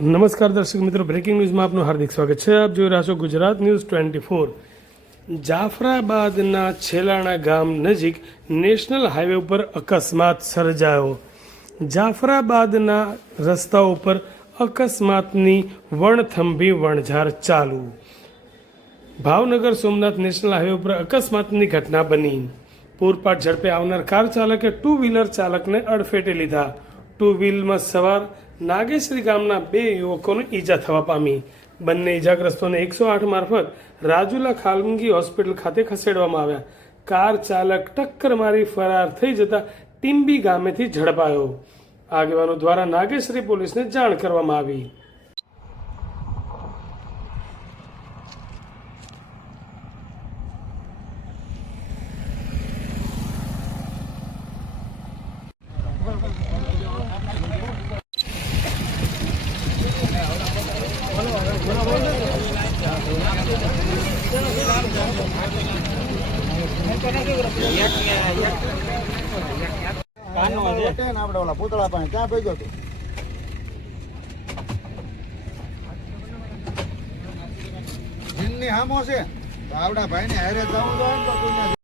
નમસ્કાર દર્શક મિત્રો, બ્રેકિંગ ન્યૂઝમાં આપનું હાર્દિક સ્વાગત છે. આપ જોઈ રહ્યા છો ગુજરાત ન્યૂઝ 24. જાફરાબાદના છેલાણા ગામ નજીક નેશનલ હાઈવે ઉપર અકસ્માત સર્જાયો. જાફરાબાદના રસ્તાઓ ઉપર અકસ્માતની વણથંભી વણઝાર ચાલુ. ભાવનગર સોમનાથ નેશનલ હાઈવે ઉપર અકસ્માતની ઘટના બની. પૂરપાટ ઝડપે આવનાર કાર ચાલકે ટુ વ્હીલર ચાલકને અડફેટે લીધા. ટુ વ્હીલમાં સવાર નાગેશ્રી ગામના 2 યુવકોને ઈજા થવા પામી. બંને ઈજાગ્રસ્તોને 108 મારફત રાજુલા ખાનગી હોસ્પિટલ ખાતે ખસેડવામાં આવ્યા. કાર ચાલક ટક્કર મારી ફરાર થઈ જતા ટીમ્બી ગામેથી ઝડપાયો. આગેવાનો દ્વારા નાગેશ્રી પોલીસને જાણ કરવામાં આવી. આપણે ઓલા પૂતળા પાસે ક્યાં ભેજો તું જીનની હામો છે તો આવડા ભાઈ ને હારે જવું જોઈએ.